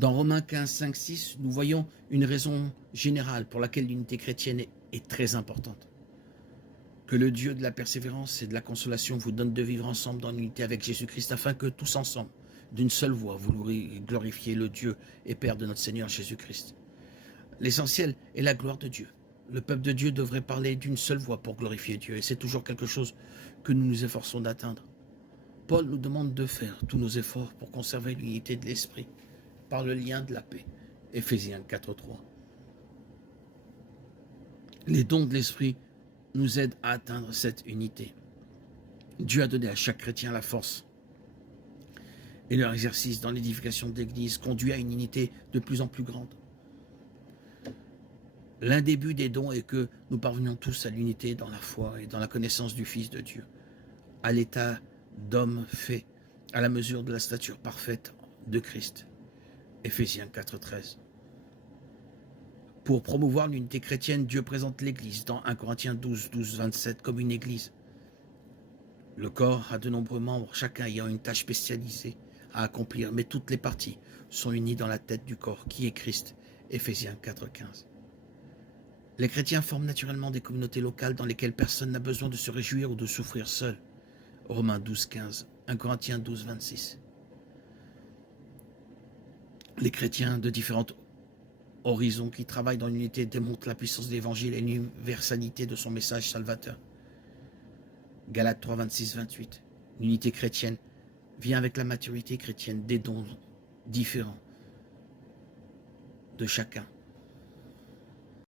Dans Romains 15, 5, 6, nous voyons une raison générale pour laquelle l'unité chrétienne est très importante. Que le Dieu de la persévérance et de la consolation vous donne de vivre ensemble dans l'unité avec Jésus-Christ, afin que tous ensemble, d'une seule voix, vous glorifiez le Dieu et Père de notre Seigneur Jésus-Christ. L'essentiel est la gloire de Dieu. Le peuple de Dieu devrait parler d'une seule voix pour glorifier Dieu, et c'est toujours quelque chose que nous nous efforçons d'atteindre. Paul nous demande de faire tous nos efforts pour conserver l'unité de l'esprit par le lien de la paix. Éphésiens 4, 3. Les dons de l'esprit nous aident à atteindre cette unité. Dieu a donné à chaque chrétien la force, et leur exercice dans l'édification de l'Église conduit à une unité de plus en plus grande. L'un des buts des dons est que nous parvenions tous à l'unité dans la foi et dans la connaissance du Fils de Dieu, à l'état d'homme fait, à la mesure de la stature parfaite de Christ. Éphésiens 4, 13. Pour promouvoir l'unité chrétienne, Dieu présente l'Église dans 1 Corinthiens 12, 12, 27 comme une Église. Le corps a de nombreux membres, chacun ayant une tâche spécialisée à accomplir, mais toutes les parties sont unies dans la tête du corps, qui est Christ. Éphésiens 4, 15. Les chrétiens forment naturellement des communautés locales dans lesquelles personne n'a besoin de se réjouir ou de souffrir seul. Romains 12, 15, 1 Corinthiens 12, 26. Les chrétiens de différentes horizons qui travaillent dans l'unité démontrent la puissance de l'Évangile et l'universalité de son message salvateur. Galates 3, 26, 28. L'unité chrétienne vient avec la maturité chrétienne des dons différents de chacun.